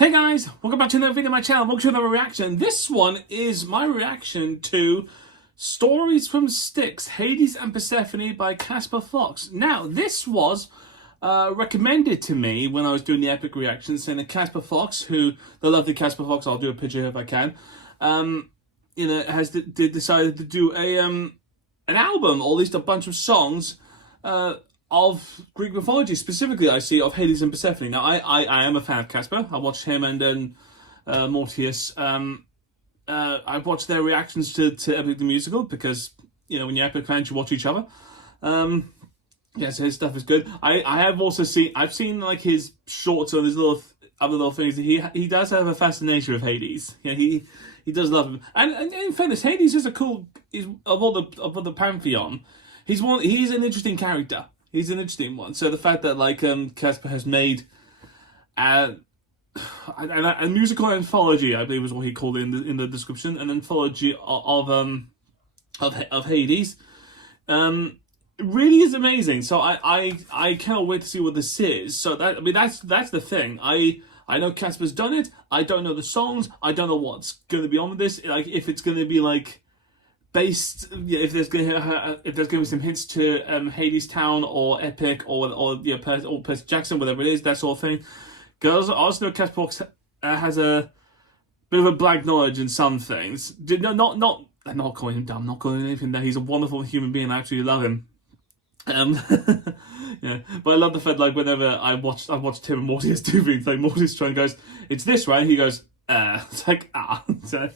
Hey guys, welcome back to another video on my channel. Welcome to another reaction. This one is my reaction to Stories from Styx, Hades and Persephone by Casper Fox. Now, this was recommended to me when I was doing the epic reactions, saying that Casper Fox, the lovely Casper Fox, I'll do a picture if I can, has decided to do an album, or at least a bunch of songs, of Greek mythology, specifically I see of Hades and Persephone. Now I am a fan of Casper. I watched him and then Mortius. I watched their reactions to Epic the Musical because, when you're Epic fans you watch each other. So his stuff is good. I've seen like his shorts or his other little things. He does have a fascination with Hades. He does love him. And in fairness, Hades is of all the pantheon, he's an interesting character. He's an interesting one. So the fact that Casper has made a musical anthology, I believe was what he called it in the description, an anthology of Hades, really is amazing. So I cannot wait to see what this is. So that's the thing. I know Casper's done it. I don't know the songs. I don't know what's going to be on with this. Like if it's going to be based, if there's going to be some hints to Hades Town or Epic or Percy Jackson, whatever it is, that sort of thing. Because I also know Casper Fox has a bit of a blank knowledge in some things. I'm not calling him dumb. I'm not calling him anything. That he's a wonderful human being. I absolutely love him. But I love the fact whenever I watched him and Mortius do things, Mortius trying goes, "It's this, right?" He goes, It's like So.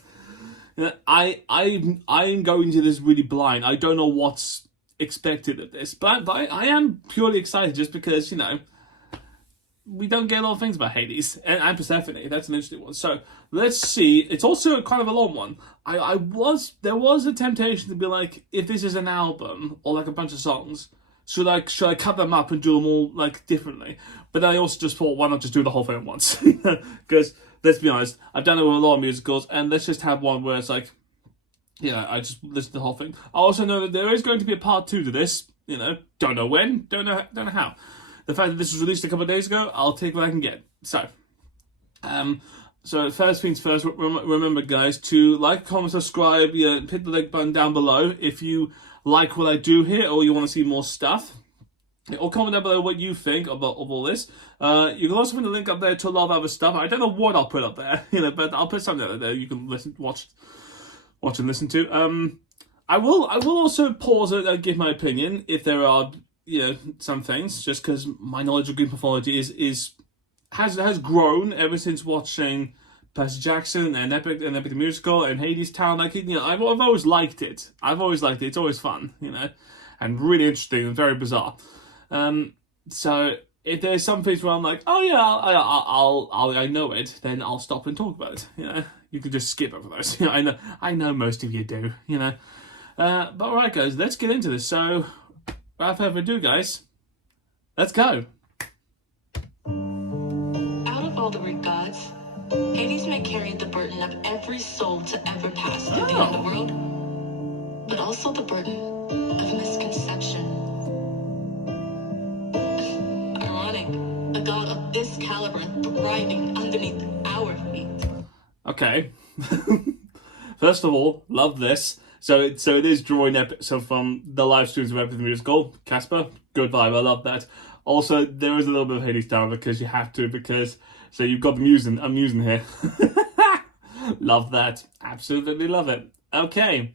I'm going to this really blind. I don't know what's expected of this, but I am purely excited just because, we don't get a lot of things about Hades and Persephone. That's an interesting one. So let's see. It's also kind of a long one. There was a temptation to be like, if this is an album or a bunch of songs, should I cut them up and do them all differently? But then I also just thought, why not just do the whole thing at once? Because let's be honest, I've done it with a lot of musicals, and let's just have one where it's I just listen to the whole thing. I also know that there is going to be a part 2 to this. Don't know when, don't know how. The fact that this was released a couple of days ago, I'll take what I can get. So, first things first. Remember, guys, to like, comment, subscribe. Hit the like button down below if you like what I do here, or you want to see more stuff. Or comment down below what you think of all this. You can also put a link up there to a lot of other stuff. I don't know what I'll put up there, but I'll put something up there you can watch and listen to. I will also pause it and give my opinion if there are some things, just because my knowledge of Greek mythology has grown ever since watching Percy Jackson and Epic the Musical and Hades Town. I've always liked it. It's always fun, and really interesting and very bizarre. So if there's some things where I'm like, oh yeah, I know it, then I'll stop and talk about it. You can just skip over those. I know most of you do. But alright, guys, let's get into this. So without further ado, guys, let's go. Out of all the Greek gods, Hades may carry the burden of every soul to ever pass through the underworld, but also the burden of misconception. A god of this caliber thriving underneath our feet. Okay. First of all, love this. So it is drawing from the live streams of Epic the Musical. Casper, good vibe. I love that. Also, there is a little bit of Hades Town because you have to, so you've got I'm using here. Love that. Absolutely love it. Okay.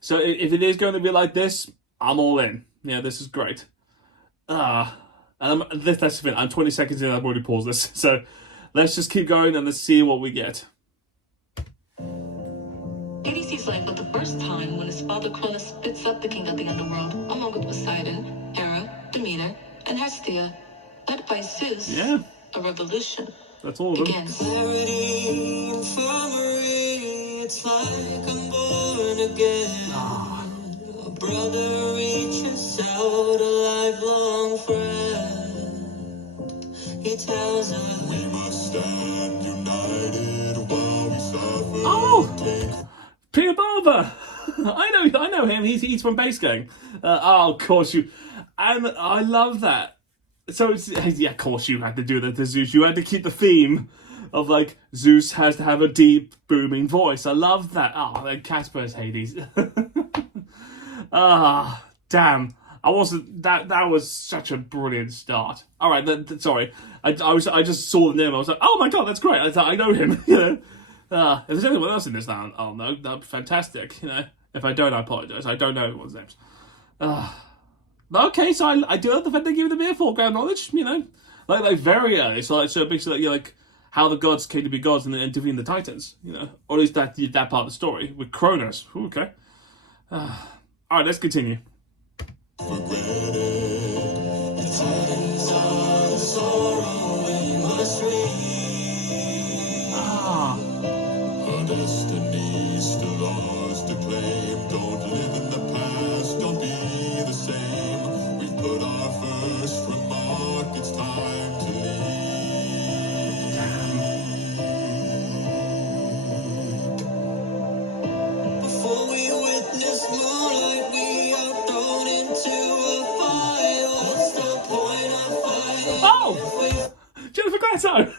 So if it is going to be like this, I'm all in. Yeah, this is great. And that's the thing. I'm 20 seconds in. I've already paused this. So let's just keep going and let's see what we get. Hades sees life for the first time when his father Kronos spits up the king of the underworld, along with Poseidon, Hera, Demeter, and Hestia, led by Zeus. Yeah. A revolution. That's all of them. Begins. It's like I'm born again. A brother reaches out, a lifelong friend. He tells us we must stand united while we suffer. Oh, Peter Barber. I know him. He's from Base Gang. Of course you. And I love that. So it's, yeah, of course you had to do that to Zeus. You had to keep the theme of like Zeus has to have a deep booming voice. I love that. Oh, then Casper is Hades. Ah, damn. I wasn't that. That was such a brilliant start. All right, sorry. I just saw the name. I was like, oh my god, that's great. I know him. You know. If there's anyone else in this now, I'll know. That'd be fantastic. You know. If I don't, I apologize. I don't know everyone's names. Okay, so I do love the fact they give them a bit of foreground knowledge. You know, like very early. So basically, like how the gods came to be gods and then defeating the Titans. You know, or at least that part of the story with Kronos. Ooh, okay. All right, let's continue. Our destiny still ours to claim. Don't live in the past, don't be the same. We've put our first remark, it's time to leave. Before we witness moonlight, we are thrown into a fire. What's the point of fighting? Oh! Jennifer Glasgow!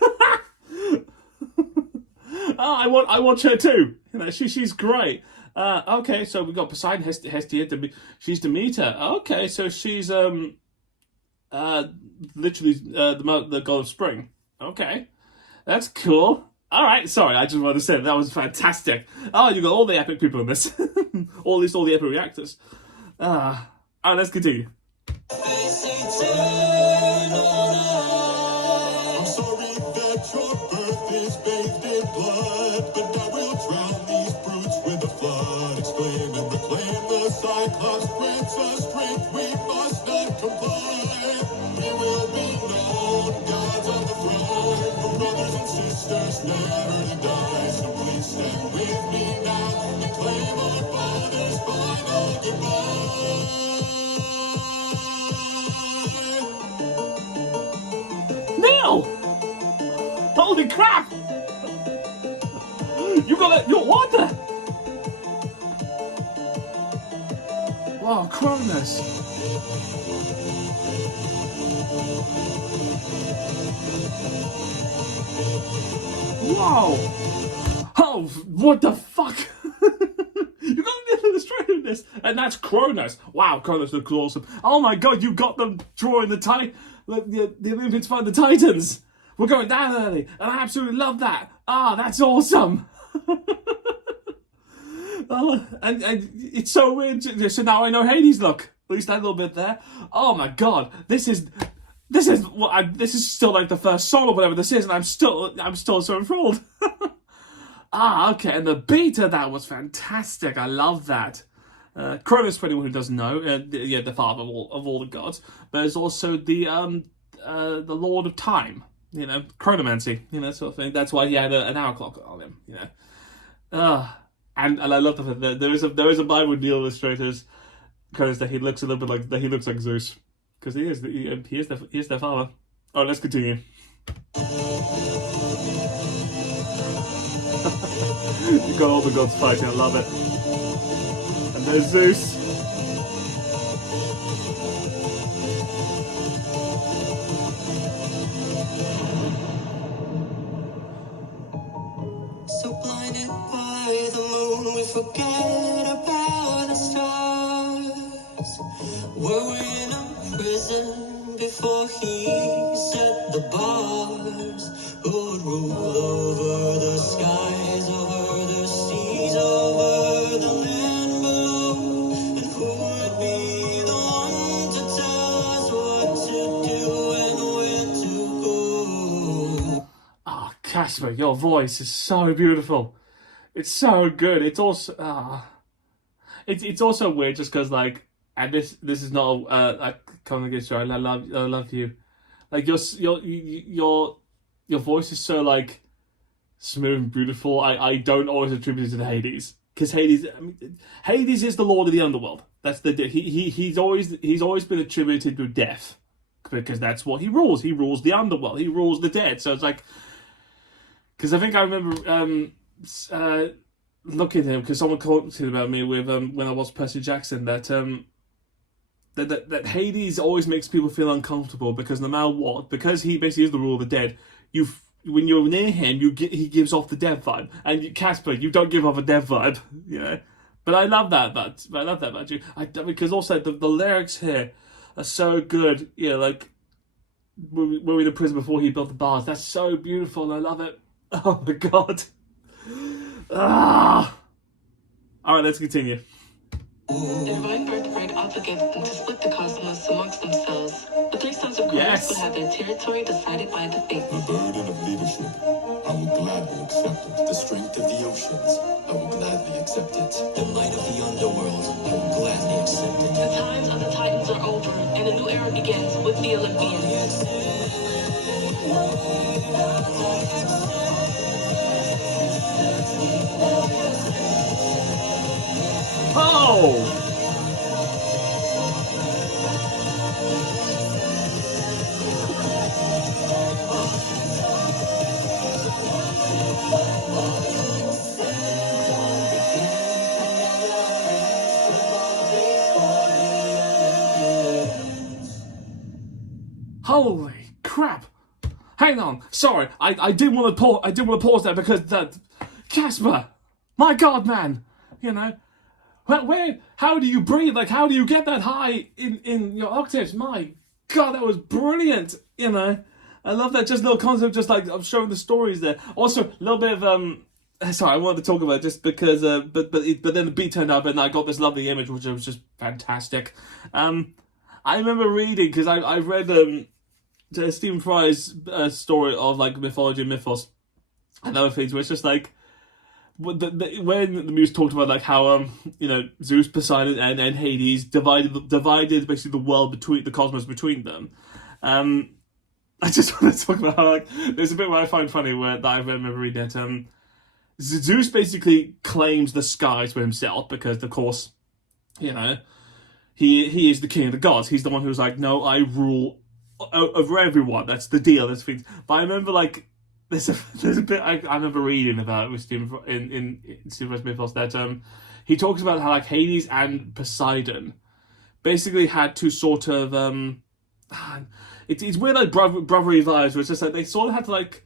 Oh, I watch her too. You know, she's great. Okay, so we've got Poseidon, Hestia, she's Demeter. Okay, so she's literally the god of spring. Okay, that's cool. All right, sorry, I just wanted to say that was fantastic. Oh, you got all the epic people in this, or at least all the epic reactors. All right, let's continue. I'm sorry that your birth is bathed in blood, but I will drown these brutes with a flood. Exclaim and reclaim the Cyclops, grants us strength, we must not comply. We will be known, gods on the throne, brothers and sisters never to die. So please stand with me now and claim our father's final goodbye. Neil! Holy crap! You got your water! Wow, Kronos! Wow! Oh, what the fuck? You got an illustrator in this, and that's Kronos. Wow, Kronos looks awesome. Oh my god, you got them drawing the Olympians fight the Titans. We're going down early, and I absolutely love that. Ah, that's awesome. And it's so weird. So now I know Hades look. At least that little bit there. Oh my god, this is still like the first song or whatever this is, and I'm still so enthralled. Okay, and the beta, that was fantastic. I love that. Kronos, for anyone who doesn't know, the father of all the gods, but there's also the Lord of Time. You know, chronomancy. You know, sort of thing. That's why he had an hour clock on him. You know, and I love the fact that there is a Bible with the illustrators, because that he looks a little bit like that. He looks like Zeus, because he is their father. Oh, let's continue. You got all the gods fighting. I love it. And there's Zeus. So blinded by the moon, we forget about the stars. Were we in a prison before he set the bars? Who would rule over the skies, over the seas, over the land below? And who would be the one to tell us what to do and where to go? Ah, Casper, your voice is so beautiful. It's so good. It's also it's also weird just because like, and this is not like coming against you. I love you. Like your voice is so like smooth and beautiful. I don't always attribute it to Hades, because Hades is the lord of the underworld. That's he's always been attributed to death, because that's what he rules. He rules the underworld. He rules the dead. So it's like, because I think I remember looking at him, because someone commented about me with when I watched Percy Jackson, that Hades always makes people feel uncomfortable, because no matter what, because he basically is the ruler of the dead, when you're near him, he gives off the dev vibe, and Casper, you don't give off a dev vibe, you know. But I love that about you. Because also the lyrics here are so good. Yeah, like when we were in prison before he built the bars. That's so beautiful, and I love it. Oh my god. Ah. All right, let's continue. The divine birthright obligated them to split the cosmos amongst themselves. The three sons of Kronos would have their territory decided by the fates. The burden of leadership, I will gladly accept it. The strength of the oceans, I will gladly accept it. The might of the underworld, I will gladly accept it. The times of the Titans are over, and a new era begins with the Olympians. Oh! Holy crap! Hang on, sorry, I did want to pause there because that Casper, my God, man, you know, how do you breathe? Like, how do you get that high in your octaves? My God, that was brilliant. You know, I love that just little concept, just like I'm showing the stories there. Also, a little bit of sorry, I wanted to talk about it just because but then the beat turned up and I got this lovely image which was just fantastic. I remember reading because I read Stephen Fry's story of like mythology and mythos and other things where it's just like when the muse talked about like how you know, Zeus, Poseidon and Hades divided basically the world between the cosmos between them. I just want to talk about how like there's a bit where I find funny where that I remember reading it. Zeus basically claims the skies for himself because of course, you know, he is the king of the gods. He's the one who's like, no, I rule over everyone. That's the deal. That's things. But I remember like there's a bit I remember reading about it with Stephen in Stephen Mythos that he talks about how like Hades and Poseidon basically had to sort of it's weird like brotherly vibes where it's just like they sort of had to like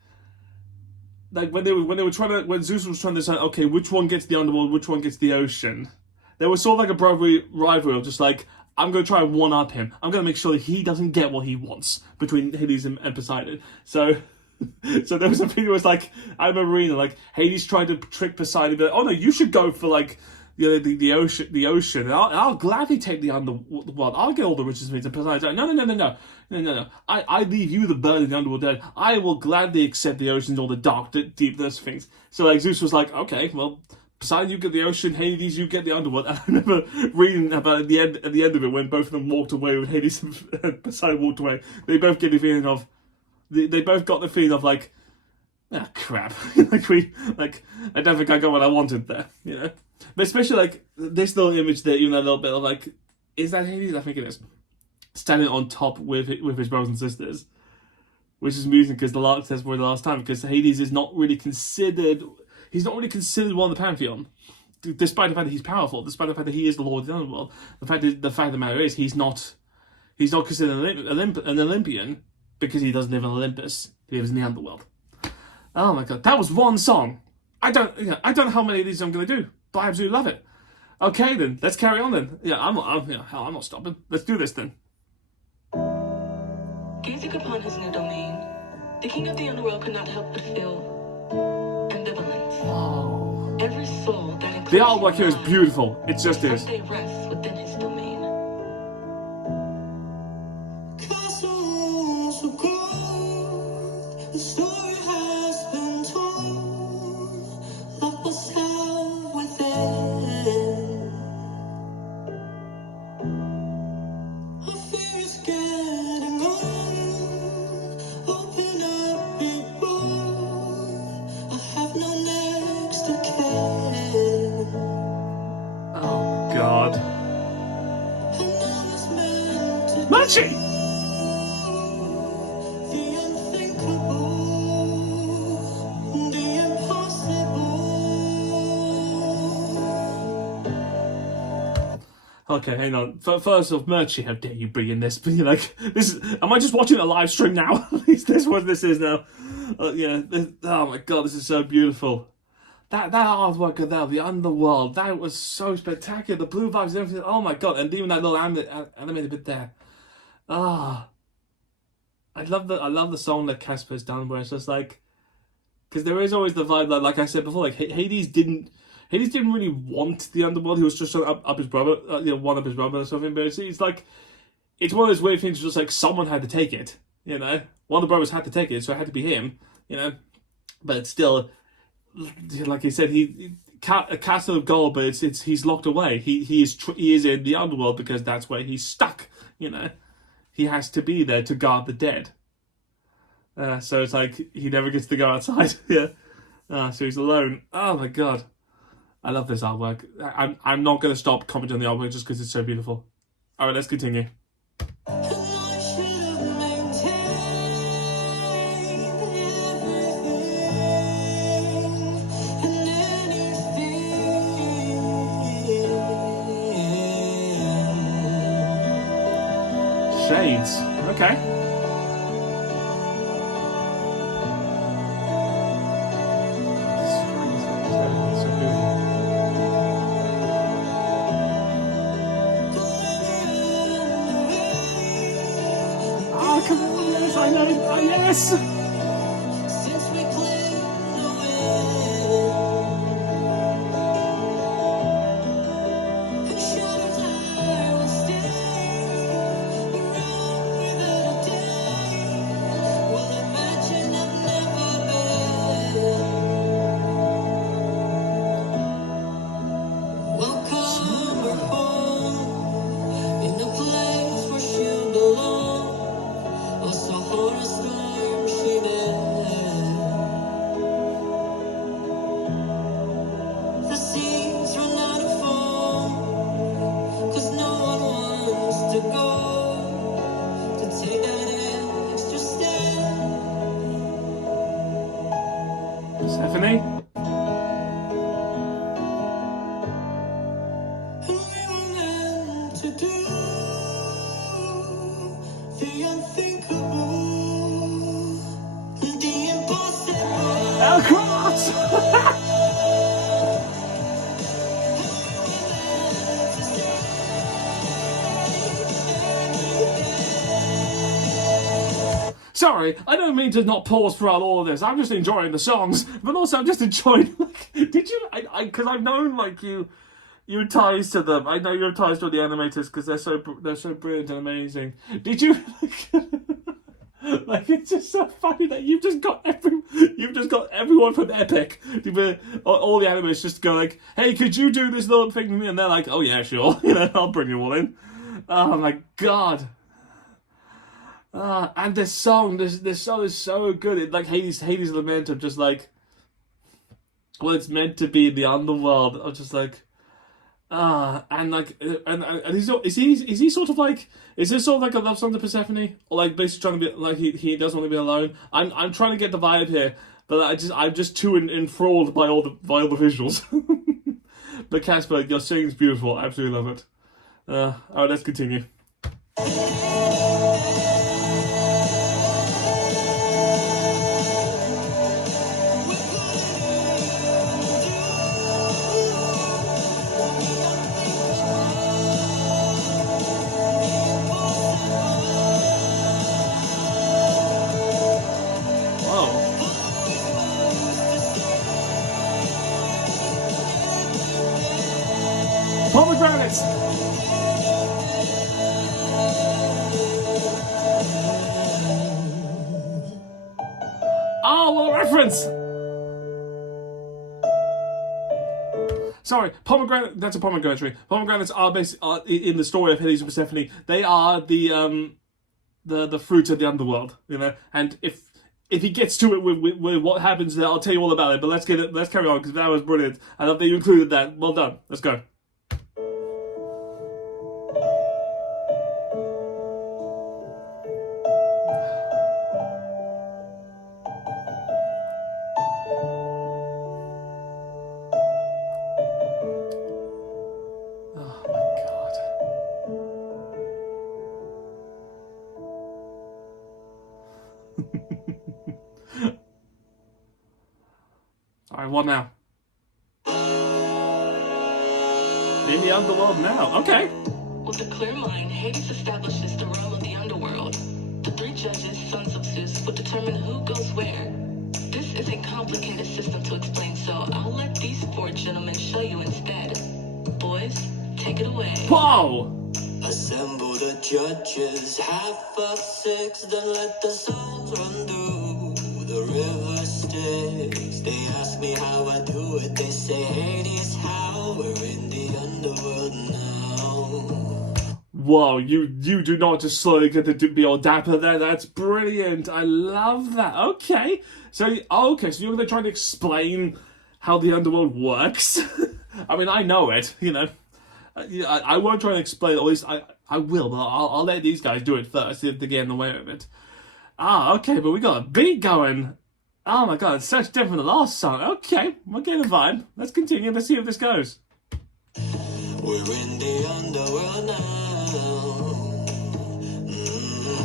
when they were trying to, when Zeus was trying to decide, okay, which one gets the underworld, which one gets the ocean, there was sort of like a brotherly rivalry of just like, I'm going to try and one-up him. I'm going to make sure that he doesn't get what he wants between Hades and Poseidon. So there was a thing that was like, I remember reading like, Hades tried to trick Poseidon, but like, oh no, you should go for like, you know, the ocean, and I'll gladly take the underworld. I'll get all the riches and Poseidon's like, no. I leave you the burden of the underworld dead. I will gladly accept the oceans, all the dark, deep, those things. So like Zeus was like, okay, well, Poseidon, you get the ocean. Hades, you get the underworld. And I remember reading about at the end of it when both of them walked away, when Hades and Poseidon walked away. They both get the feeling of, they both got the feeling of like, ah, crap. I don't think I got what I wanted there, you know. But especially like this little image there, even a little bit of like, is that Hades? I think it is. Standing on top with his brothers and sisters, which is amusing because the last says for the last time because Hades is not really considered. He's not really considered one of the pantheon, despite the fact that he's powerful, despite the fact that he is the Lord of the Underworld. The fact of the matter is he's not considered an Olympian because he doesn't live in Olympus. He lives in the Underworld. Oh my God, that was one song. I don't know how many of these I'm going to do, but I absolutely love it. Okay then, let's carry on then. Yeah, I'm not stopping. Let's do this then. Gazing upon his new domain, the king of the underworld could not help but feel ambivalence. Oh. Every soul that includes The artwork here is beautiful. It just is. someday rests within his domain. Castles of gold, the story has been told. Look what's held within. Our fear is getting old. Open up, be bold. I have no next of kin. Oh God. And now it's meant to Machi! the unthinkable, the impossible. Okay, hang on. First off, Murchie, how dare you bring in this? But you're like, this is, am I just watching a live stream now? Is this what this is now? Oh my god, this is so beautiful. That artwork of that, the Underworld, that was so spectacular. The blue vibes and everything. Oh my god, and even that little animated bit there. Ah, I love the song that Casper's done, where it's just like, because there is always the vibe, like I said before, like Hades didn't really want the Underworld. He was just trying to up his brother, one up his brother or something. But it's like, it's one of those weird things. Just like someone had to take it, you know. One of the brothers had to take it, so it had to be him, you know. But still, like he said, a castle of gold, but he's locked away. He is in the Underworld because that's where he's stuck, you know. He has to be there to guard the dead. So it's like he never gets to go outside. Yeah. So he's alone. Oh my god, I love this artwork. I'm not going to stop commenting on the artwork just because it's so beautiful. All right, let's continue. Shades. Okay. Oh, come on, yes, I know. Oh, yes. Stephanie? Oh, Kronos! Sorry, I don't mean to not pause throughout all of this. I'm just enjoying the songs, but also I'm just enjoying. Like, did you? Because I've known like you ties to them. I know you're ties to the animators because they're so brilliant and amazing. Did you? Like, it's just so funny that you've just got everyone from Epic, all the animators just go like, hey, could you do this little thing for me? And they're like, oh yeah, sure, I'll bring you all in. Oh my god. And this song is so good. It like Hades' lament of just like, well, it's meant to be the Underworld. I'm just like, and like, and is he sort of like, is this sort of like a love song to Persephone, or like basically trying to be like he doesn't want to be alone? I'm trying to get the vibe here, but I'm just too enthralled by all the visuals. But Casper, your singing's beautiful. I absolutely love it. All right, let's continue. Pomegranates! Oh, what a reference! Sorry, pomegranate. That's a pomegranate tree. Pomegranates are basically in the story of Hades and Persephone. They are the fruit of the Underworld, And if he gets to it with what happens there, I'll tell you all about it. But let's carry on because that was brilliant. I love that you included that. Well done. Let's go. Alright, what now? In the underworld now. Okay. With a clear mind, Hades establishes the realm of the underworld. The 3 judges, sons of Zeus, will determine who goes where. This is a complicated system to explain, so I'll let these 4 gentlemen show you instead. Boys, take it away. Whoa! Assemble the judges, half of 6, then let the songs run through the river Styx. They ask me how I do it, they say Hades, how? We're in the underworld now. Whoa, you do not just slowly get to be all dapper there. That's brilliant. I love that. Okay. So you're going to try to explain how the underworld works? I mean, I know it, you know. I won't try and explain, or at least I will, but I'll let these guys do it first, see if they get in the way of it. Okay, but we got a beat going. Oh my god, it's such different than the last song. Okay, we're getting a vibe. Let's continue, let's see if this goes. We're in the underworld now.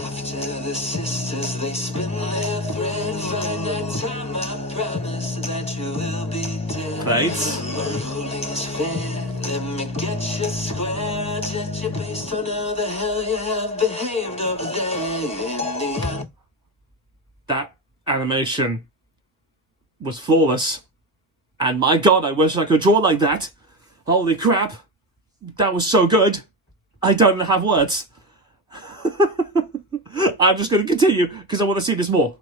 After the sisters, they spin their thread. By that time, I promise that you will be dead. Right. My ruling is fair. Let me get you square. Judge you based on how the hell you have behaved up there in the That animation was flawless. And my god, I wish I could draw like that. Holy crap. That was so good. I don't have words. I'm just going to continue because I want to see this more.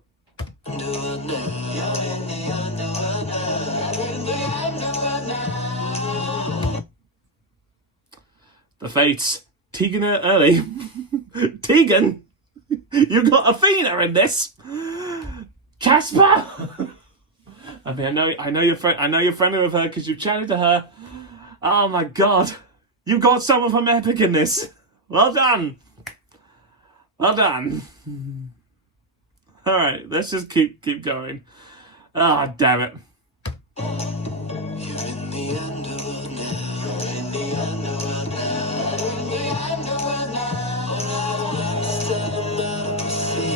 The Fates. Tegan early. Tegan? You got Athena in this? Casper? I mean, I know you're friendly with her because you chatted to her. Oh my god. You got someone from Epic in this. Well done. Well done. Alright, let's just keep going. Ah, damn it. You're in the underworld now. You're in the underworld now. You're in the underworld now.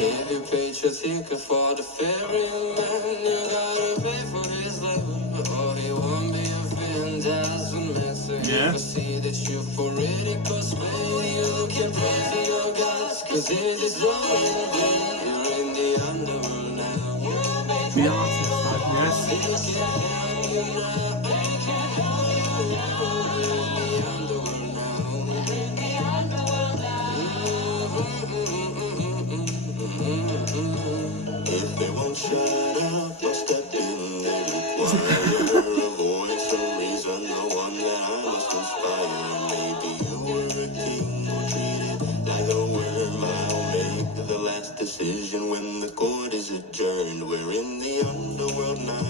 Every page is here for the fairy man. You gotta pay for his love, or he won't be a phantasm message. Yeah. You see that you've already persuaded. You can pray for your gods, cause it is all in vain. You're in the underworld now. The artist, yes. If they won't shut up, I'll step in. They require a voice, a reason, the one that I must inspire. Maybe you were a king or treated like a worm. I'll make the last decision when the court is adjourned. We're in the underworld now.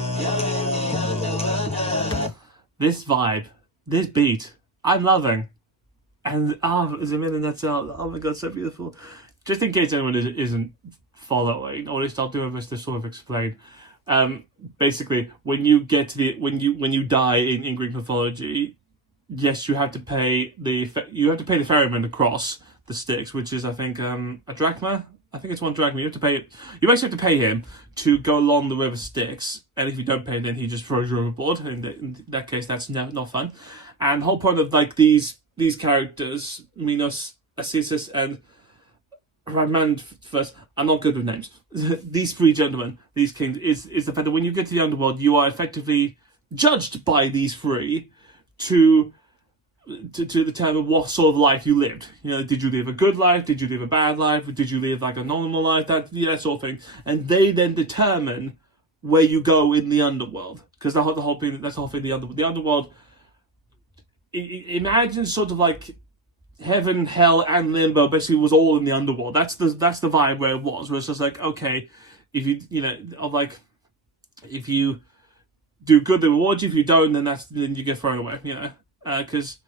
This vibe, this beat, I'm loving. And there's a minute that's out. Oh my god, so beautiful. Just in case anyone isn't following, or at least I'll do my best to sort of explain. Basically, when you get to when you die in Greek mythology, yes, you have to pay the ferryman to cross the Styx, which is I think a drachma. I think it's 1 drachma. You have to pay it. You basically have to pay him to go along the river Styx, and if you don't pay, then he just throws you overboard. And in that case, that's not fun. And the whole point of like these characters, Minos, Assisis, and Raman first. I'm not good with names. These 3 gentlemen, these kings, is the fact that when you get to the underworld, you are effectively judged by these 3 to determine what sort of life you lived. You know, did you live a good life? Did you live a bad life? Did you live like a normal life? That sort of thing. And they then determine where you go in the underworld. Because that's the whole thing. The underworld. The underworld. Imagine sort of like heaven, hell, and limbo basically was all in the underworld. That's the vibe where it was. Where it's just like, okay, if if you do good, they reward you. If you don't, then you get thrown away. You know, because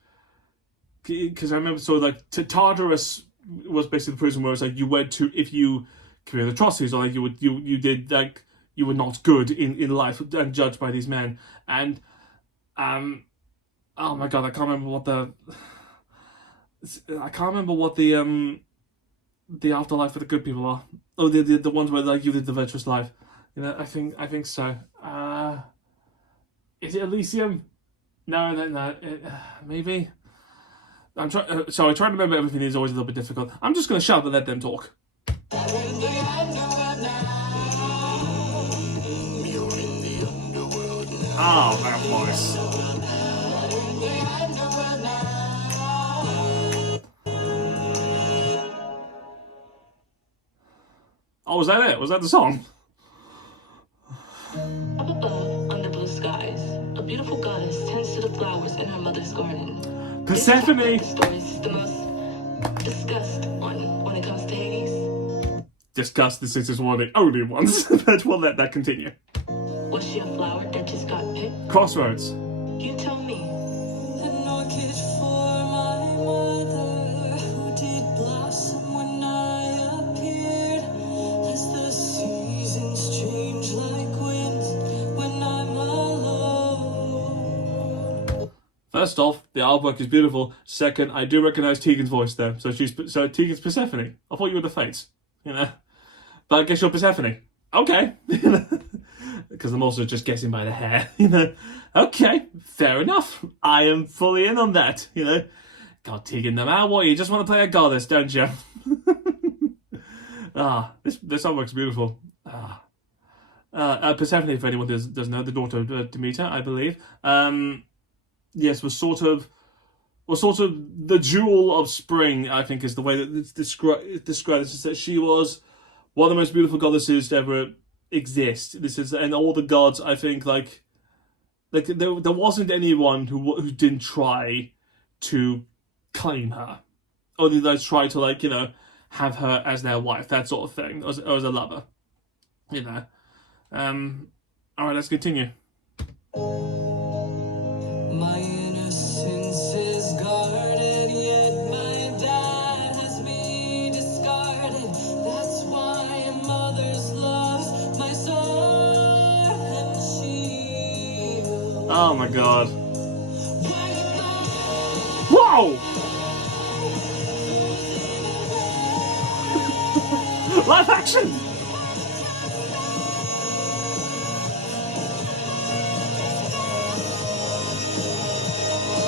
I remember sort of like Tartarus was basically the prison where it's like you went to if you committed atrocities or like you did like you were not good in life and judged by these men. And oh my god, I can't remember what the afterlife for the good people are. Oh, the ones where like you live the virtuous life. You know, I think so. Is it Elysium? No, maybe. I'm trying. Sorry, trying to remember everything is always a little bit difficult. I'm just going to shut up and let them talk. Oh, that voice. Oh, was that it? Was that the song? Up above, under blue skies, a beautiful goddess tends to the flowers in her mother's garden. Persephone! The story is the most discussed one when it comes to Hades. Discuss, this is one of the only ones, but we'll let that continue. Was she a flower that just got picked? Crossroads. You tell me. An orchid for my mother, who did blossom when I appeared. As the seasons change like winds when I'm alone. First off, the artwork is beautiful. Second, I do recognise Tegan's voice there. So Tegan's Persephone. I thought you were the Fates, you know. But I guess you're Persephone. Okay. Because I'm also just guessing by the hair, you know. Okay, fair enough. I am fully in on that, you know. God, Tegan, no matter what, you just want to play a goddess, don't you? This artwork's beautiful. Persephone, if anyone doesn't know, the daughter of Demeter, I believe. Yes, was sort of the jewel of spring, I think is the way that it's described. It's that she was one of the most beautiful goddesses to ever exist. And all the gods, I think, like there wasn't anyone who didn't try to claim her, or they try to, like, you know, have her as their wife, that sort of thing, or as a lover, you know. All right, let's continue. My innocence is guarded, yet my dad has me discarded. That's why a mother's love's my sword and shield. Oh my god. Whoa! Live action!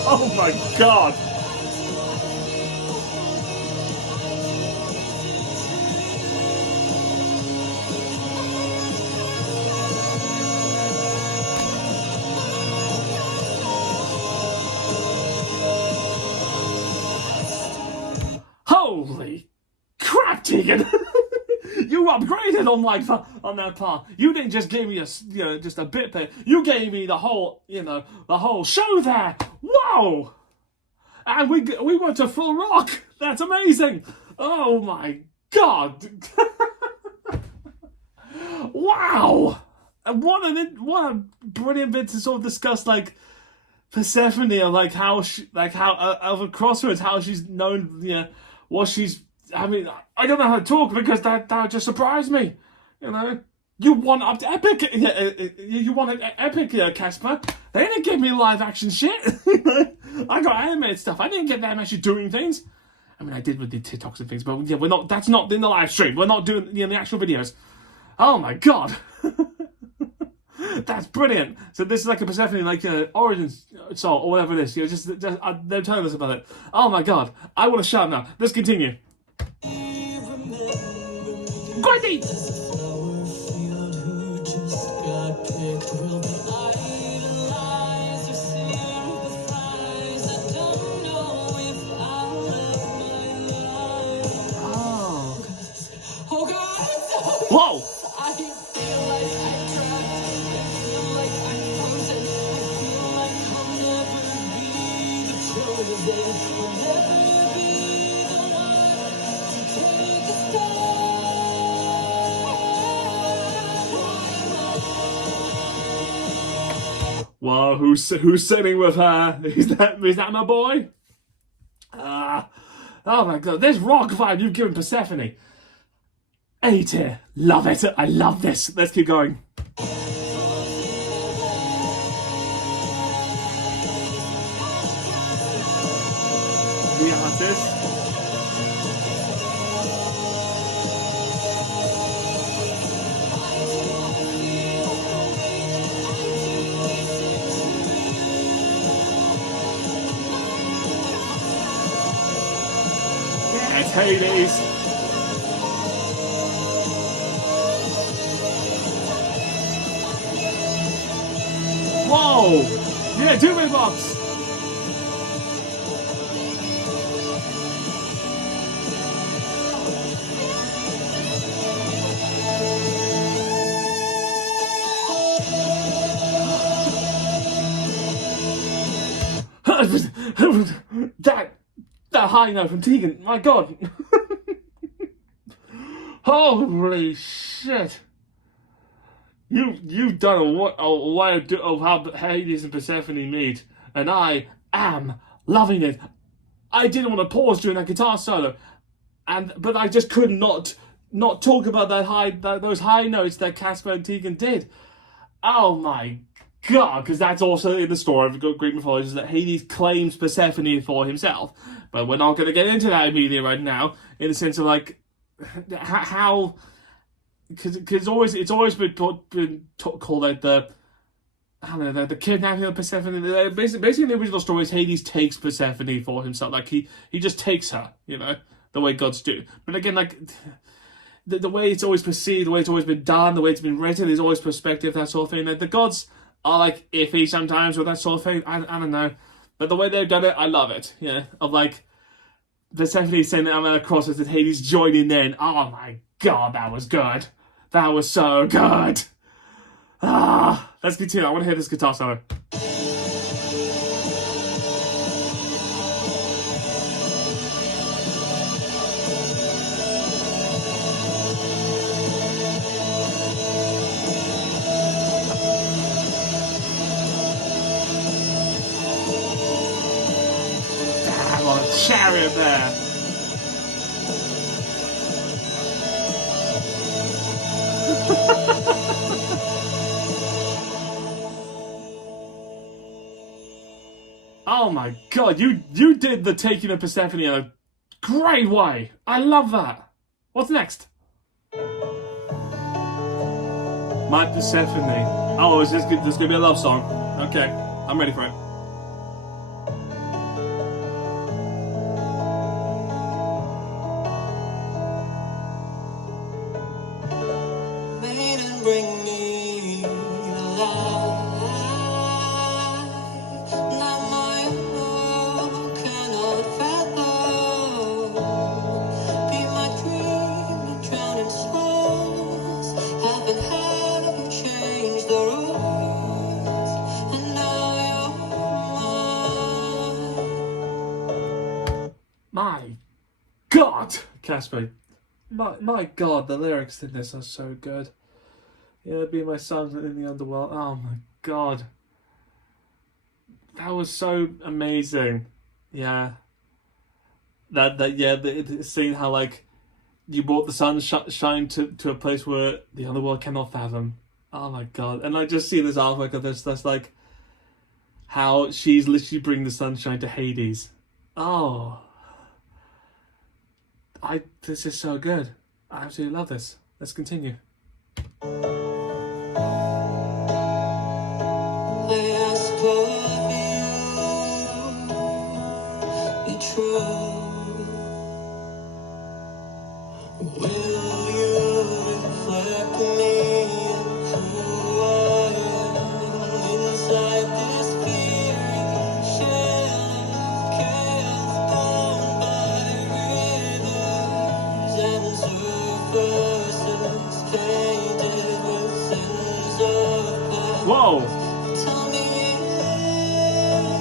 Oh my god! Holy crap, Tegan! You upgraded on that part. You didn't just give me just a bit there. You gave me the whole show there. Whoa! And we went to full rock. That's amazing. Oh my god! Wow! And what a brilliant bit to sort of discuss, like, Persephone, or like how over Crossroads, how she's known, you know, what she's. I mean, I don't know how to talk because that just surprised me. You know, you won up to epic. You won an epic, Casper. They didn't give me live action shit. I got animated stuff. I didn't get them actually doing things. I mean, I did with the TikToks and things, but yeah, we're not. That's not in the live stream. We're not doing the actual videos. Oh my god. That's brilliant. So this is like a Persephone, like, origin song or whatever it is. You know, just they're telling us about it. Oh my god, I want to shout now. Let's continue. Quinty! Whoa! Whoa, who's sitting with her? Is that my boy? Oh my god, this rock vibe you've given Persephone. A tier. Love it. I love this. Let's keep going. The artist. Hades. Whoa! Yeah, two-way box. that high note from Tegan, my god. Holy shit. You've done a way of how Hades and Persephone meet, and I am loving it. I didn't want to pause during that guitar solo, but I just could not talk about those high notes that Casper and Tegan did. Oh my god, because that's also in the story of Greek mythology, that Hades claims Persephone for himself. But we're not going to get into that immediately right now, in the sense of like how, because it's always been called like the kidnapping of Persephone. Basically, in the original stories, Hades takes Persephone for himself. Like he just takes her, the way gods do. But again, like the way it's always perceived, the way it's always been done, the way it's been written is always perspective, that sort of thing. Like, the gods are like iffy sometimes with that sort of thing. I don't know, but the way they've done it, I love it. Yeah, of like Persephone sending across as Hades joining in. Oh my god, that was good. That was so good. Let's continue. I want to hear this guitar solo. Damn, on a chariot there. Oh my god, you did the taking of Persephone in a great way. I love that. What's next? My Persephone. Oh, is this gonna be a love song? Okay, I'm ready for it. Maiden, bring me alive. Not my love cannot fathom. Be my dream, the drowning souls. Haven't had you change the rules, and now you're mine. My god, Casper. My god, the lyrics in this are so good. Yeah, be my son in the underworld. Oh my god. That was so amazing. Yeah. Seeing how like you brought the sunshine to a place where the underworld cannot fathom. Oh my god. And I just see this artwork of this, that's like how she's literally bringing the sunshine to Hades. Oh. This is so good. I absolutely love this. Let's continue. I ask of you, be true. Will you reflect me who I am inside this fairy shell of chaos, born by rivers and surfaces painted with sins of past? Whoa! Tell me it never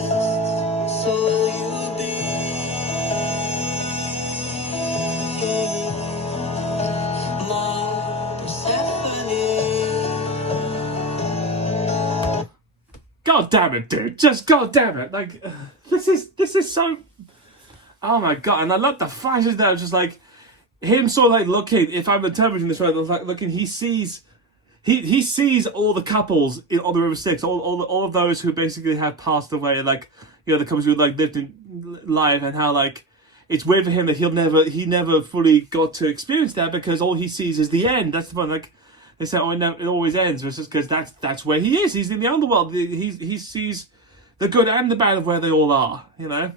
lasts. So will you be my Persephone? God damn it, dude! Just god damn it! Like, this is so. Oh my god! And I love the flashes there. Just like him, sort of like looking. If I'm interpreting this right, like looking, he sees all the couples on the River Styx, all of those who basically have passed away, like the couples who like lived in life, and how like it's weird for him that he never fully got to experience that because all he sees is the end. That's the point. Like they say, oh no, it always ends. But it's just because that's where he is. He's in the underworld. He sees the good and the bad of where they all are. You know,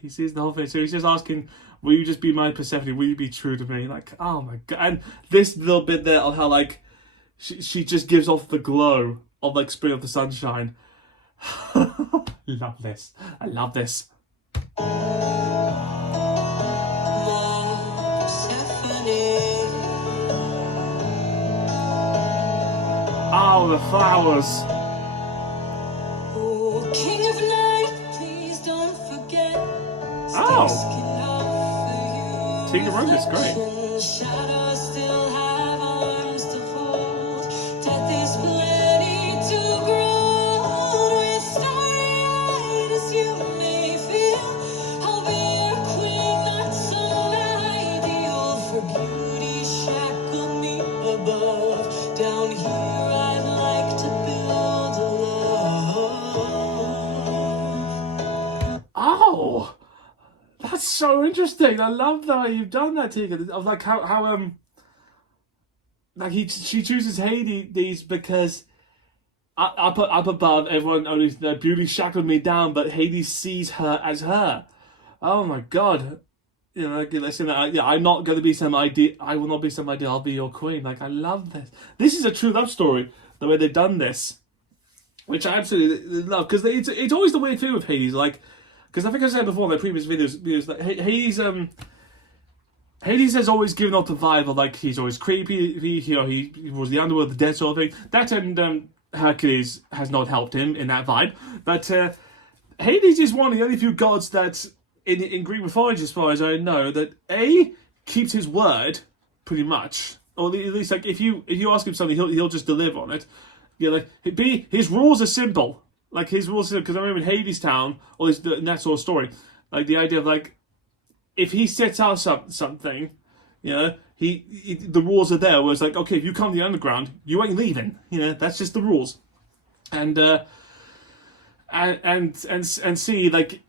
he sees the whole thing. So he's just asking, "Will you just be my Persephone? Will you be true to me?" Like, oh my god! And this little bit there of how like she just gives off the glow of like spring of the sunshine. Love this. I love this. Oh, the flowers. Oh, King of Night, please don't forget. Oh. Take the room is great. Shadows still have arms to hold. Death is plenty to grow. With starry-eyed as you may feel, I'll be your queen, not some ideal. For beauty shackle me above. Down here I'd like to build a love. Oh, that's so interesting. I love the way you've done that, Tegan. Of like how like she chooses Hades because up above everyone only their beauty shackled me down, but Hades sees her as her. Oh my god. You know, like, listen, I'm not going to be some idea. I will not be some idea. I'll be your queen. Like, I love this. This is a true love story. The way they've done this, which I absolutely love, because it's always the weird thing with Hades. Like, because I think I said before in my previous videos that Hades has always given off the vibe of like he's always creepy. He was the underworld, the dead sort of thing. That and Hercules has not helped him in that vibe. But Hades is one of the only few gods that. In Greek mythology, as far as I know, that A keeps his word pretty much, or at least like if you ask him something, he'll just deliver on it. Yeah, like B, his rules are simple. Like his rules, because I remember in Hades Town, or in that sort of story, like the idea of like if he sets out something, you know, the rules are there. Where it's like, okay, if you come to the underground, you ain't leaving. You know, that's just the rules. And see like.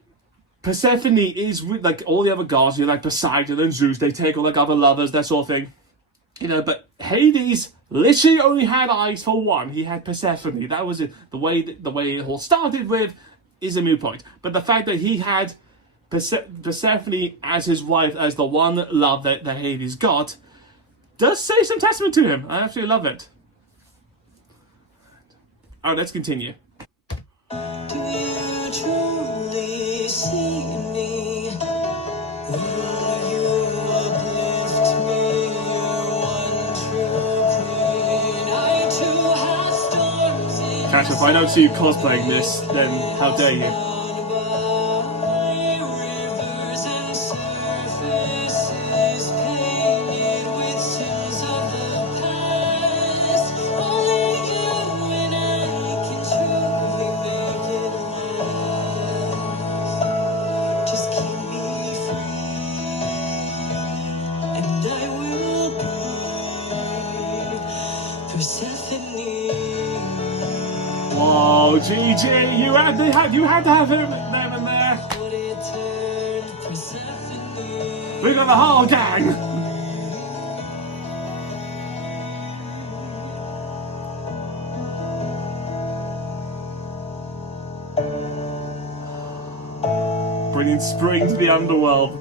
Persephone is like all the other gods, you know, like Poseidon and Zeus, they take all like other lovers, that sort of thing. You know, but Hades literally only had eyes for one. He had Persephone. That was it. The way it all started with is a moot point. But the fact that he had Persephone as his wife, as the one love that Hades got, does say some testament to him. I absolutely love it. Alright, let's continue. Do you truly see me? Will you uplift me, your one true queen? I too have storms in Casper, if I don't see you cosplaying this, then how dare you? rivers and surfaces painted with sins of the past. Only you and I can truly make it last. Just keep me free, and I will be Persephone. Whoa, GG, you had to have him there and there. We got the whole gang. Bringing spring to the underworld.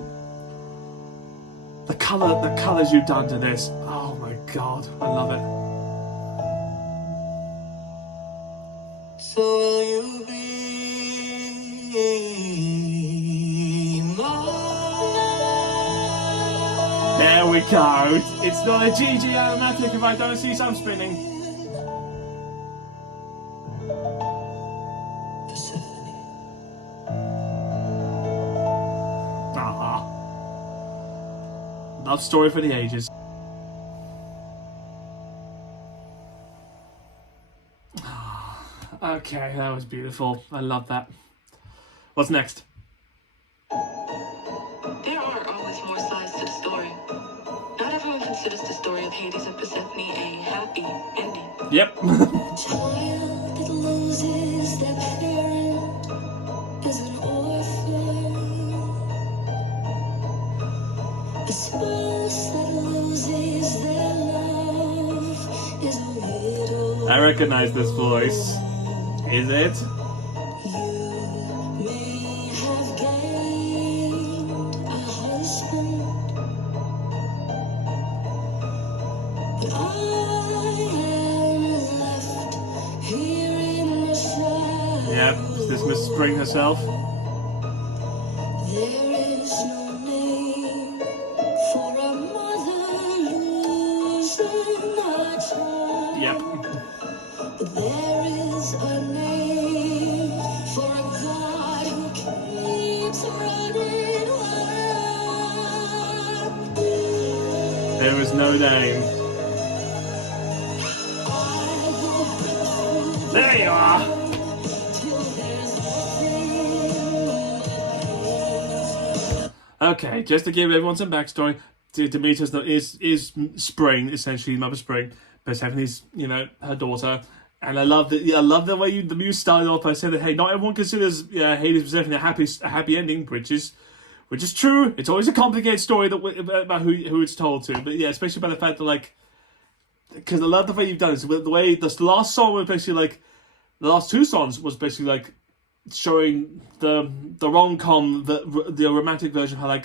The colours you've done to this. Oh my god, I love it. So will you be mine? There we go. It's not a GG automatic if I don't see some spinning. Ah. Love story for the ages. Okay, that was beautiful. I love that. What's next? There are always more sides to the story. Not everyone considers the story of Hades and Persephone a happy ending. Yep. Child that loses their parent is an orphan. A spouse that loses their love is a widow. I recognize this voice. Is it? Yep, this Miss Spring herself. There is no name for a mother losing her child. Yep. But there is a name for a God who keeps running wild. There is no name. There you are. Okay, just to give everyone some backstory, Demeter is Spring, essentially Mother Spring. Persephone's, her daughter, and I love the way the muse started off by saying that, hey, not everyone considers Hades Persephone a happy ending, which is true. It's always a complicated story about who it's told to, but yeah, especially by the fact that because I love the way you've done it. So the way this last song was basically the last two songs was basically showing the rom-com, the romantic version of how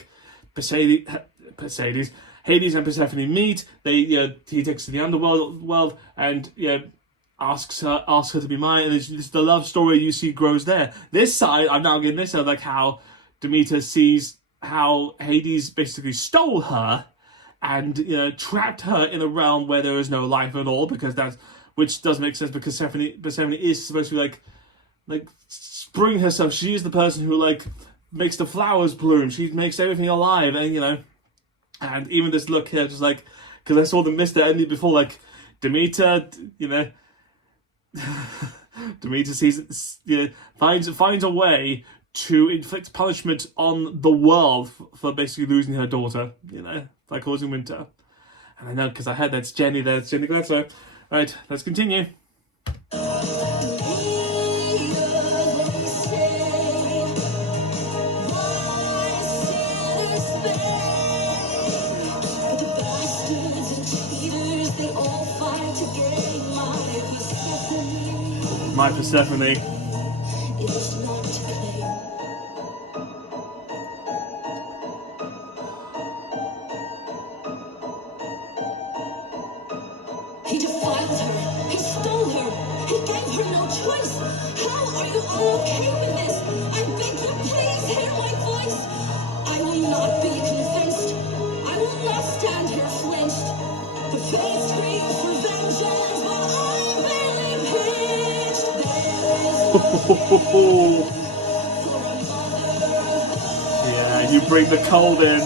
Hades and Persephone meet. He takes to the Underworld and asks her to be mine, and it's the love story you see grows there. This side, I'm now getting this side, how Demeter sees how Hades basically stole her and trapped her in a realm where there is no life at all, which doesn't make sense because Persephone is supposed to be Spring herself. She is the person who makes the flowers bloom. She makes everything alive, and even this look here, just because I saw the mist that ended before, Demeter, Demeter sees finds a way to inflict punishment on the world for basically losing her daughter, by causing winter. And I know because I heard that's Jenny there, it's Jenny Gladstone. Alright, let's continue. My Persephone. He defiled her. He stole her. He gave her no choice. How are you all okay with this? I beg you, please hear my voice. I will not be convinced. I will not stand here flinched. The fates scream for vengeance, but I'm barely pinched. Yeah, you bring the cold in.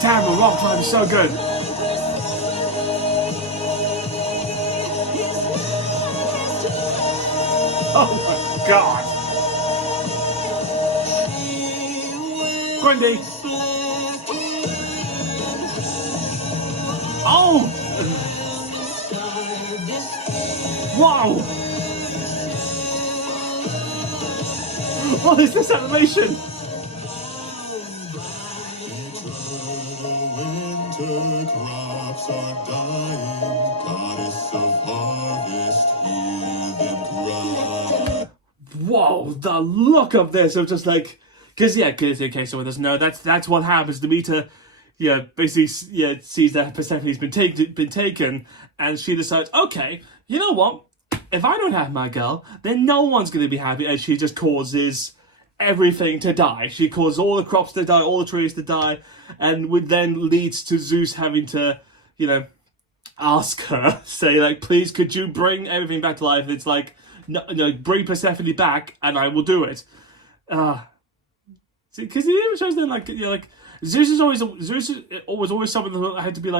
Damn, the rock climb is so good. Oh my god. Grundy. Oh! Wow! What is this animation? Winter crops are dying, goddess of harvest, hear them cry. Whoa, the look of this, I'm just okay, so there's no, that's what happens. Demeter, basically, sees that Persephone's been taken, and she decides, okay, you know what? If I don't have my girl, then no one's going to be happy, and she just causes everything to die. She causes all the crops to die, all the trees to die, and would then leads to Zeus having to, ask her, say, please, could you bring everything back to life? And it's no, bring Persephone back, and I will do it. Because he even shows them, Zeus is always something that had to be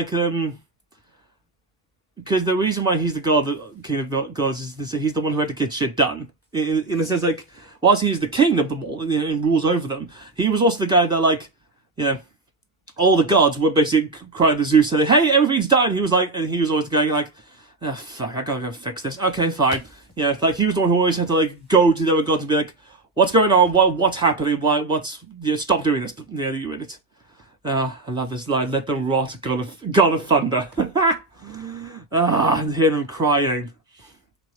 because the reason why he's the god, the king of gods, is that he's the one who had to get shit done. In a sense, whilst he's the king of them all and rules over them, he was also the guy that, all the gods were basically crying to Zeus, saying, hey, everything's done. He was always the guy oh, fuck, I gotta go fix this. Okay, fine. He was the one who always had to go to the other gods and be what's going on? What's happening? Stop doing this. You idiot. I love this line. Let them rot, God of thunder. And hear them crying.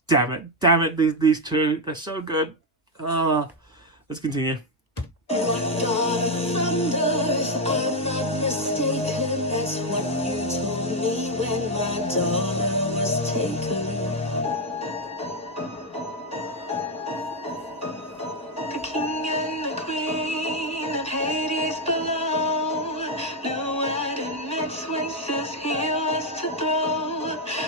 Damn it, these two, they're so good. Let's continue. God of thunder, if I'm not mistaken, that's what you told me when my daughter was taken. The king and the queen of Hades below. No admits when says he was to throw.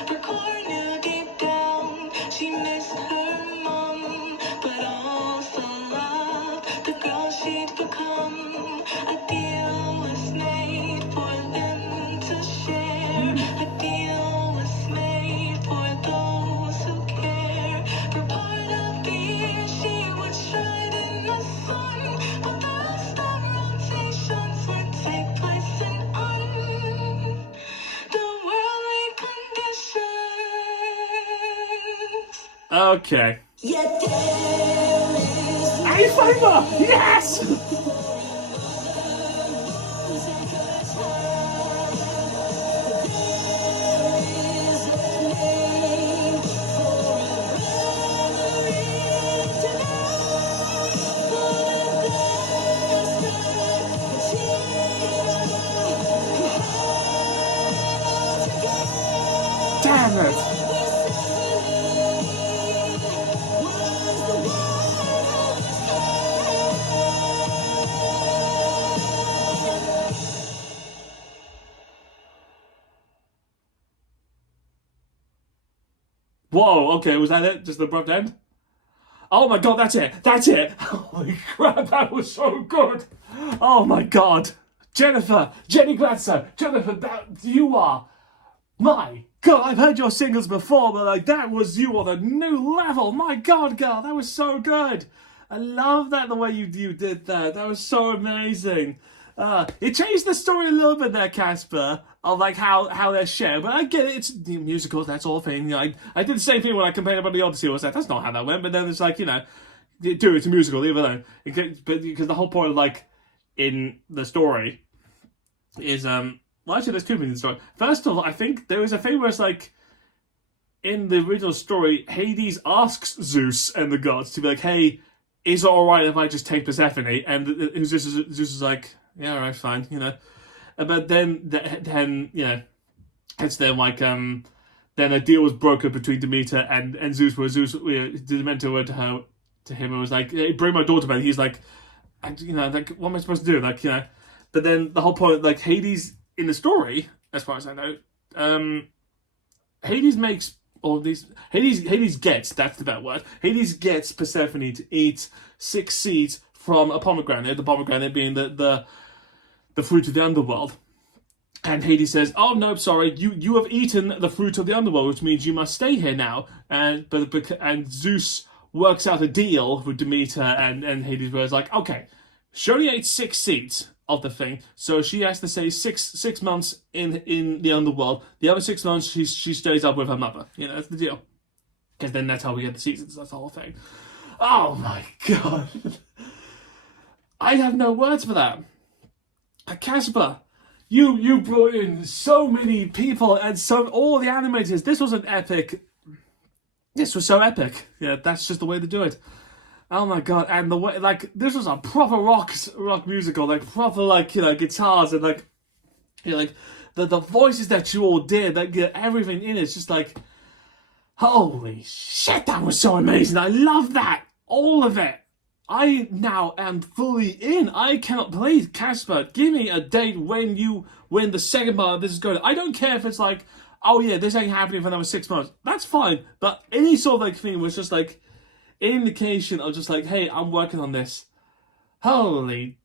For Core knew deep down she missed her mom, but also loved the girl she'd become. A deal was made for them to share. A deal was made for those who care. For part of the year she would shine in the sun, but the rest of rotations would take place in the worldly conditions. Okay. Yet there is A flavor! Yes! Damn it! Whoa, okay, was that it? Just the abrupt end? Oh my god, that's it! That's it! Holy crap, that was so good! Oh my god! Jenny Glatzer, Jennifer, you are... My god, I've heard your singles before, but like, that was you on a new level! My god, girl, that was so good! I love that, the way you did that. That was so amazing. It changed the story a little bit there, Casper, of like how they're shared, but I get it, it's musicals, that's all thing. You know, I did the same thing when I complained about the Odyssey. I was like, that's not how that went, but then it's like, you know, do it's a musical, leave it alone. But because the whole point of like in the story is well, actually there's two things in the story. First of all, I think there is a thing where it's like in the original story, Hades asks Zeus and the gods to be like, hey, is it alright if I just take Persephone? And Zeus is like, yeah, alright, fine, you know. But then you know, it's then like then a deal was broken between Demeter and Zeus, where Zeus, Demeter went to him and was like, hey, bring my daughter back. He's like, you know, like, what am I supposed to do? Like, you know. But then the whole point, like, Hades in the story, as far as I know, Hades makes all these. Hades gets, that's the better word. Hades gets Persephone to eat 6 seeds from a pomegranate. The pomegranate being the fruit of the underworld. And Hades says, oh no, sorry, you have eaten the fruit of the underworld, which means you must stay here now. And Zeus works out a deal with Demeter and Hades, where it's like, okay, she only ate 6 seeds of the thing, so she has to stay six months in the underworld. The other 6 months she stays up with her mother. You know, that's the deal. Because then that's how we get the seasons, that's the whole thing. Oh my god. I have no words for that. Casper, you brought in so many people and all the animators. This was an epic. This was so epic. Yeah, that's just the way to do it. Oh my god! And the way, like, this was a proper rock musical, like proper, like, you know, guitars and like, you know, like the voices that you all did, like, you know, everything in it's just like, holy shit, that was so amazing! I love that, all of it. I now am fully in. I cannot believe, Casper, give me a date when the second part of this is going. I don't care if it's like, oh yeah, this ain't happening for another 6 months. That's fine. But any sort of like thing was just like an indication of just like, hey, I'm working on this. Holy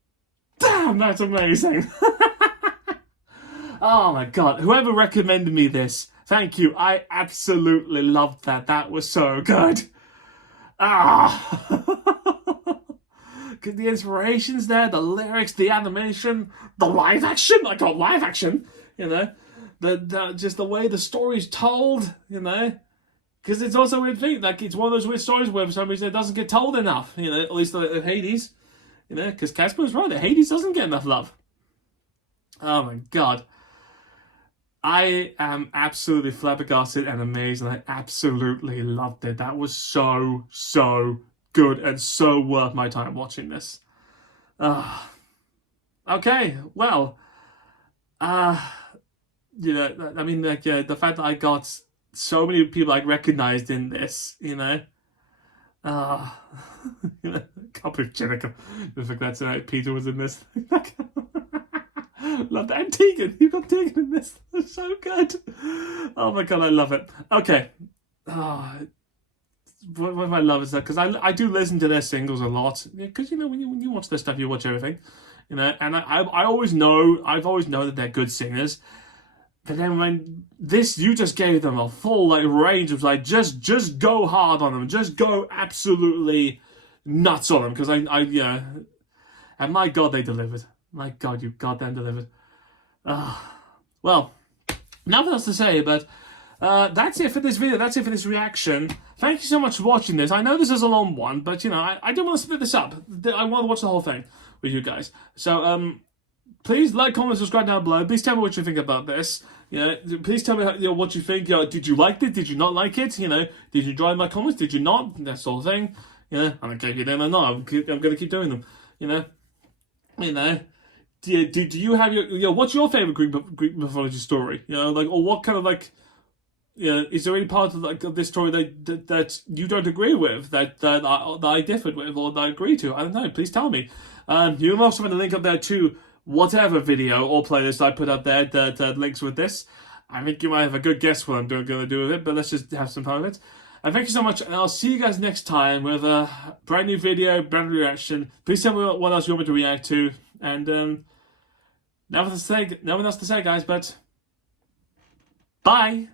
damn, that's amazing. Oh my god. Whoever recommended me this, thank you. I absolutely loved that. That was so good. The inspirations there, the lyrics, the animation, the live action. I got live action, you know. The just the way the story's told, you know. Because it's also a weird thing. Like, it's one of those weird stories where for some reason it doesn't get told enough, you know. At least of Hades, you know. Because Casper was right. That Hades doesn't get enough love. Oh my god. I am absolutely flabbergasted and amazed, and I absolutely loved it. That was so, so good and so worth my time watching this. Okay, well, you know, I mean, like, the fact that I got so many people like recognized in this, you know, you know, I can't believe Jericho. I forgot tonight Peter was in this. Love that. And Tegan, you got Tegan in this. That's so good. Oh my god, I love it. Okay. What I love is that because I do listen to their singles a lot, because you know when you watch their stuff, you watch everything, you know, and I always know that they're good singers. But then when this, you just gave them a full like range of like just go hard on them, just go absolutely nuts on them, because I yeah, and my god, they delivered. My god, you goddamn delivered. Well, nothing else to say, but that's it for this video. That's it for this reaction. Thank you so much for watching this. I know this is a long one, but you know, I do want to split this up. I want to watch the whole thing with you guys. So please like, comment, subscribe down below. Please tell me what you think about this. You know, please tell me what you think. You know, did you like it? Did you not like it? You know, did you enjoy my comments? Did you not? That sort of thing. You know, I don't care if you did or not. I'm going to keep doing them. You know. Do you have your what's your favorite Greek mythology story? You know, like, or what kind of like, you know, is there any part of like of this story that you don't agree with, that I differed with, or that I agree to? I don't know. Please tell me. You can also find a link up there to whatever video or playlist I put up there that links with this. I think you might have a good guess what I'm going to do with it, but let's just have some fun with it. And thank you so much, and I'll see you guys next time with a brand new video, brand new reaction. Please tell me what else you want me to react to, and nothing else to say, guys, but bye!